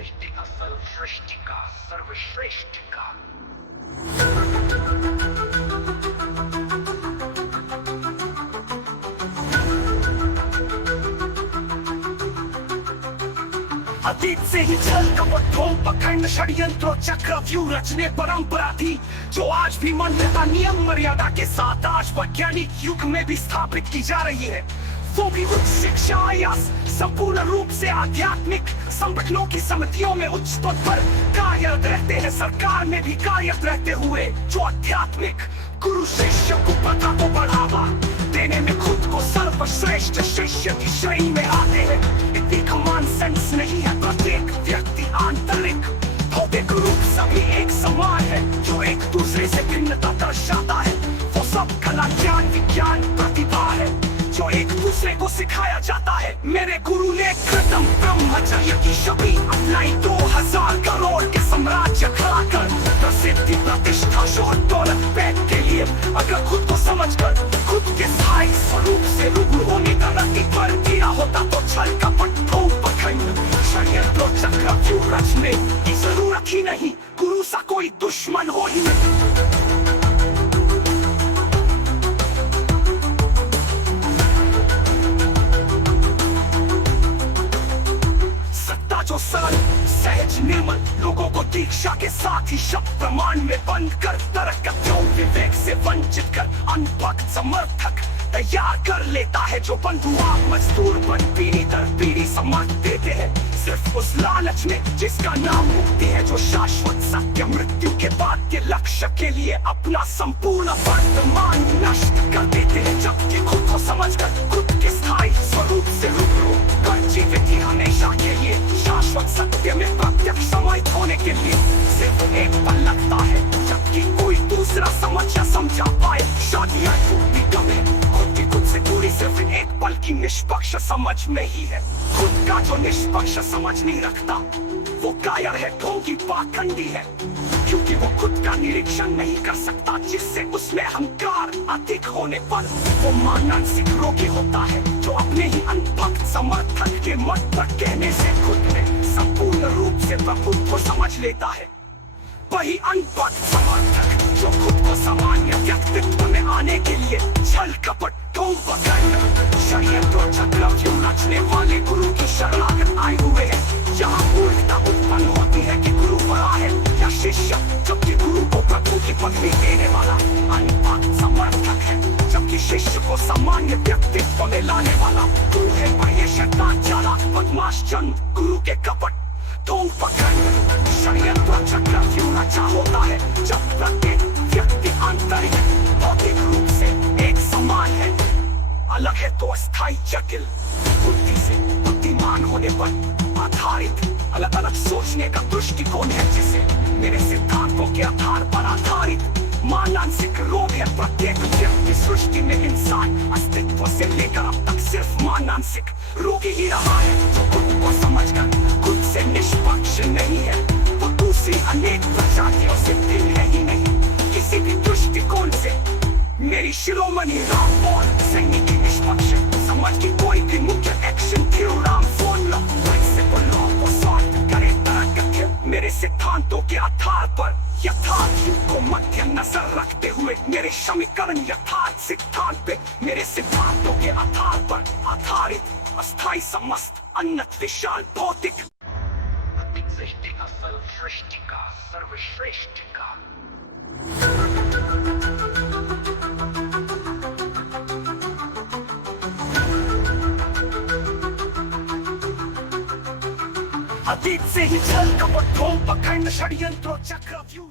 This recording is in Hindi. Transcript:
सृष्टिका सर्वसृष्टिका सर्वश्रेष्ठिका। अतीत से ही चल कपट ढोंग पखंड षड्यंत्र चक्रव्यूह रचने परंपरा थी, जो आज भी मान्यता नियम मर्यादा के साथ आज वैज्ञानिक युग में भी स्थापित की जा रही है। वो भी उच्च शिक्षा या संपूर्ण रूप से आध्यात्मिक संगठनों की समितियों में उच्च पद पर कार्यरत रहते हैं। सरकार में भी कार्यरत रहते हुए जो आध्यात्मिक गुरु शिष्य को पता को बढ़ावा देने में खुद को सर्वश्रेष्ठ शिष्य की श्रेणी में आते हैं। इतनी कॉमन सेंस नहीं है। प्रत्येक व्यक्ति आंतरिक भौतिक रूप सभी एक समान है, जो एक दूसरे से भिन्नता दर्शाता है। वो सब कला ज्ञान विज्ञान प्रतिभा है जो एक दूसरे को सिखाया जाता है। मेरे गुरु ने कृतम ब्रह्मचर्य की छवि अपनाई 2000 करोड़ के साम्राज्य खड़ा कर प्रसिद्धि प्रतिष्ठा शोहरत दौलत पैद के लिए। अगर खुद को समझकर खुद के स्थायी स्वरूप से रूबरू होने का रति पर दिया होता तो छल कपट ढोंग पखंड षड्यंत्र चक्रव्यूह रचने की जरूरत ही नहीं। गुरु सा कोई दुश्मन हो ही नहीं। जो सरल सहज निर्मल लोगों को दीक्षा के साथ ही शब्द प्रमाण में बंद कर तरक्कियों विवेक से वंचित कर अनभक्त समर्थक तैयार कर लेता है। जो बंधु आप मजदूर पर पीढ़ी दर पीढ़ी समर्थ देते हैं सिर्फ उस लालच में जिसका नाम मुक्ति है। जो शाश्वत सत्य मृत्यु के बाद के लक्ष्य के लिए अपना संपूर्ण वर्तमान नष्ट कर देते हैं, जबकि खुद को समझकर खुद के स्थायी स्वरूप से रूबरू कर जीवित ही हमेशा के लिए शाश्वत सत्य में प्रत्यक्ष समाहित होने के लिए सिर्फ एक पल लगता है, जबकि कोई दूसरा समझ या समझा पाए। शादियां टूटती कम है, खुद की खुद से दूरी सिर्फ एक पल की निष्पक्ष समझ में ही है। खुद का जो निष्पक्ष समझ नहीं रखता वो कायर है, ढोंगी पाखंडी है, क्योंकि वो खुद का निरीक्षण नहीं कर सकता, जिससे उसमें अहंकार अधिक होने पर वो मानसिक रोगी होता है। जो अपने ही अनभक्त समर्थक के मत पर कहने से खुद में संपूर्ण रूप से प्रभु को समझ लेता है, वही अनभक्त समर्थक जो खुद को सामान्य व्यक्तित्व में आने के लिए छल कपट ढोंग पखंड षड्यंत्र चक्रव्यूह रचने वाले गुरु की शरणागत आए हुए हैं। जहाँ मूर्खता उत्पन्न होती है कि गुरु बड़ा है या शिष्य, जबकि गुरु को प्रभु की पदवी देने वाला अनभक्त समर्थक है, जबकि शिष्य को सामान्य व्यक्तित्व में लाने वाला गुरु है। पर ये शैतान चालाक बदमाश जन गुरु के कपट ढोंग पखंड षड्यंत्र चक्रव्यूह रचा होता है। जब प्रत्येक व्यक्ति आंतरिक भौतिक रूप से एक समान है, अलग है तो अस्थायी जटिल बुद्धि से बुद्धिमान होने पर आधारित अलग अलग सोचने का दृष्टिकोण है, जिसे मेरे सिद्धांतों के आधार पर आधारित मानसिक रोग है। प्रत्येक व्यक्ति सृष्टि में इंसान अस्तित्व से लेकर अब तक सिर्फ मानसिक रोगी ही रहा है, जो खुद को समझकर खुद से निष्पक्ष नहीं है। वो दूसरी अनेक प्रजातियों से भिन्न है ही नहीं किसी भी दृष्टिकोण से। मेरी शिरोमणि राम और सैनिक की निष्पक्ष समझ की कोई भी मुख्य action theorem formula principle law को सॉल्व करे तरक्की मेरे सिद्धांतों के आधार पर यथार्थ को मध्य नजर रखते हुए मेरे समीकरण यथार्थ सिद्धांत पे मेरे सिद्धांतों के आधार पर आधारित अस्थायी समस्त अन्नत विशाल भौतिक सृष्टिका सर्वसृष्टिका सर्वश्रेष्ठिका। अतीत से ही छल कपट ढोंग पखंड षड्यंत्र चक्रव्यूह